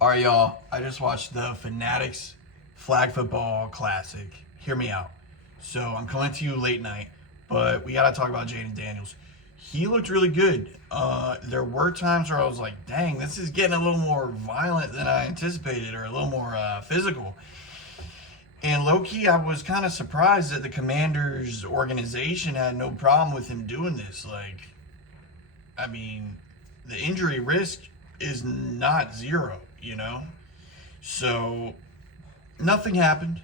All right, y'all. I just watched the Fanatics Flag Football Classic. Hear me out. So I'm coming to you late night, but we got to talk about Jayden Daniels. He looked really good. There were times where I was like, dang, this is getting a little more violent than I anticipated, or a little more physical. And low key, I was kind of surprised that the Commanders organization had no problem with him doing this. I mean, the injury risk is not zero, you know? So nothing happened,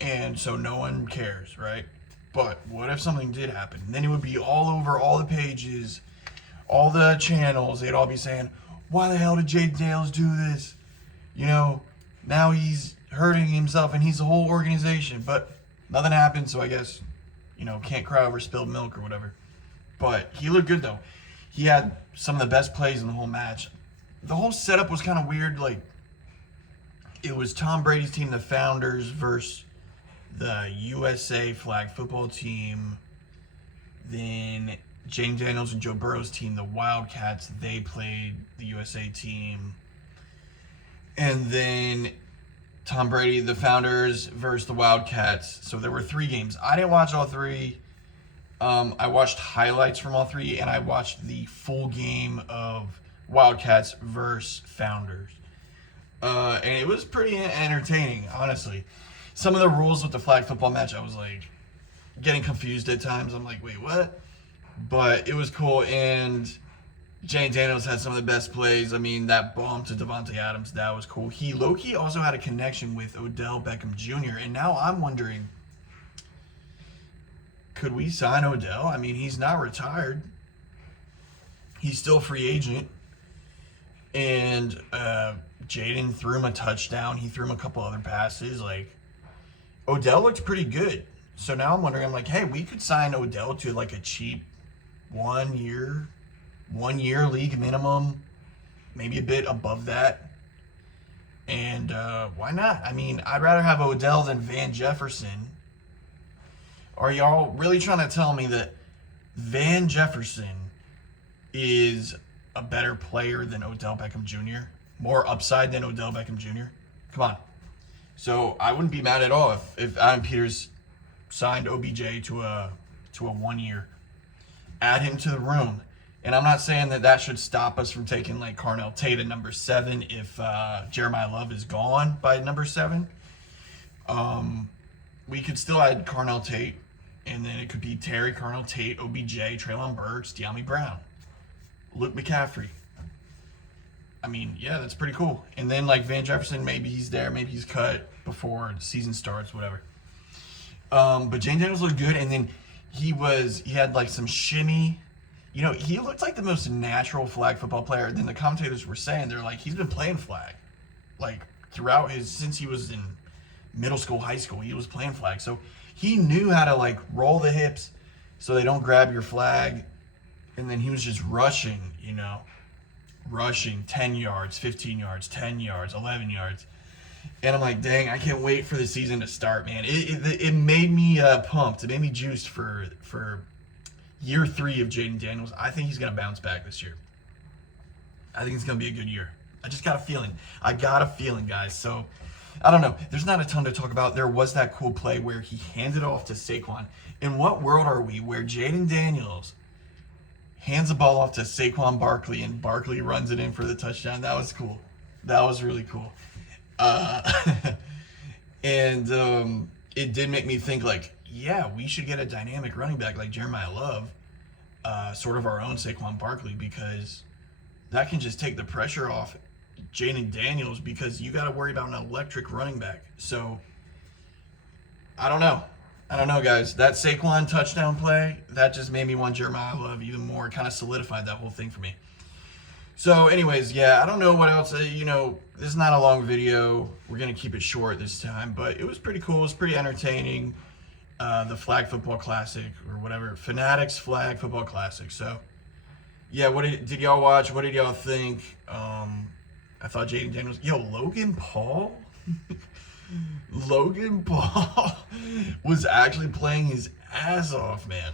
and so no one cares, right? But what if something did happen? Then it would be all over all the pages, all the channels. They'd all be saying, why the hell did Jayden Daniels do this? You know, now he's hurting himself and he's the whole organization. But nothing happened, so I guess, can't cry over spilled milk or whatever. But he looked good, though. He had some of the best plays in the whole match. The whole setup was kind of weird. It was Tom Brady's team, the Founders, versus the USA flag football team. Then Jayden Daniels and Joe Burrow's team, the Wildcats, they played the USA team. And then Tom Brady, the Founders, versus the Wildcats. So there were 3 games. I didn't watch all 3. I watched highlights from all 3, and I watched the full game of Wildcats versus Founders. And it was pretty entertaining, honestly. Some of the rules with the flag football match, I was getting confused at times. I'm like, wait, what? But it was cool, and Jayden Daniels had some of the best plays. I mean, that bomb to Devontae Adams, that was cool. He low-key also had a connection with Odell Beckham Jr., and now I'm wondering, could we sign Odell? I mean, he's not retired. He's still a free agent. And Jayden threw him a touchdown. He threw him a couple other passes. Odell looked pretty good. So now I'm wondering, hey, we could sign Odell to a cheap 1 year league minimum, maybe a bit above that. And why not? I mean, I'd rather have Odell than Van Jefferson. Are y'all really trying to tell me that Van Jefferson is a better player than Odell Beckham Jr.? More upside than Odell Beckham Jr.? Come on. So I wouldn't be mad at all if Adam Peters signed OBJ to a 1 year. Add him to the room. And I'm not saying that should stop us from taking Carnell Tate at number 7 if Jeremiah Love is gone by number 7. We could still add Carnell Tate, and then it could be Terry, Carnell Tate, OBJ, Treylon Burks, De'Ami Brown, Luke McCaffrey. I mean, yeah, that's pretty cool. And then Van Jefferson, maybe he's there, maybe he's cut before the season starts, whatever. But Jayden Daniels looked good, and then he had some shimmy. He looked like the most natural flag football player. Then the commentators were saying, they're he's been playing flag. Throughout since he was in middle school, high school, he was playing flag. So he knew how to roll the hips so they don't grab your flag. And then he was just rushing, rushing 10 yards, 15 yards, 10 yards, 11 yards. And I'm like, dang, I can't wait for the season to start, man. It made me pumped. It made me juiced for year 3 of Jayden Daniels. I think he's going to bounce back this year. I think it's going to be a good year. I just got a feeling. I got a feeling, guys. So, I don't know. There's not a ton to talk about. There was that cool play where he handed off to Saquon. In what world are we where Jayden Daniels hands the ball off to Saquon Barkley and Barkley runs it in for the touchdown? That was cool. That was really cool. And it did make me think yeah, we should get a dynamic running back like Jeremiah Love, sort of our own Saquon Barkley, because that can just take the pressure off Jayden Daniels, because you got to worry about an electric running back. So I don't know, guys. That Saquon touchdown play, that just made me want Jeremiah Love even more. Kind of solidified that whole thing for me. So anyways, yeah, I don't know what else. This is not a long video. We're going to keep it short this time, but it was pretty cool. It was pretty entertaining. The Flag Football Classic, or whatever. Fanatics Flag Football Classic. So, yeah, what did y'all watch? What did y'all think? I thought Jayden Daniels... Yo, Logan Paul? Logan Paul was actually playing his ass off, man.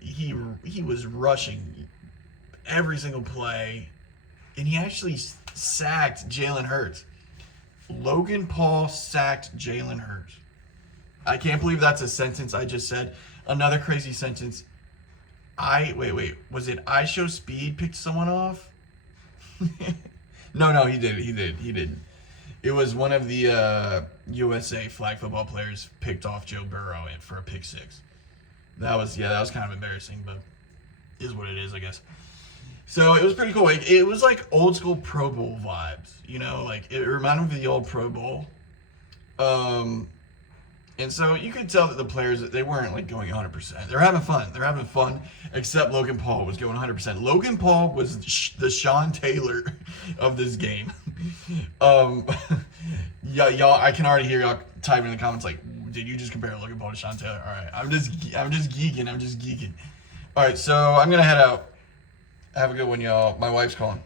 He was rushing every single play. And he actually sacked Jalen Hurts. Logan Paul sacked Jalen Hurts. I can't believe that's a sentence I just said. Another crazy sentence. Wait. Was it I Show Speed picked someone off? No, he did. He didn't. It was one of the USA flag football players picked off Joe Burrow for a pick six. That was kind of embarrassing, but is what it is, I guess. So it was pretty cool. It was like old school Pro Bowl vibes, like it reminded me of the old Pro Bowl. And so you could tell that the players, they weren't like going 100%. They're having fun, except Logan Paul was going 100%. Logan Paul was the Sean Taylor of this game. Yeah, y'all, I can already hear y'all typing in the comments like, did you just compare Logan Paul to Sean Taylor? All right, I'm just geeking. All right, so I'm going to head out. Have a good one, y'all. My wife's calling.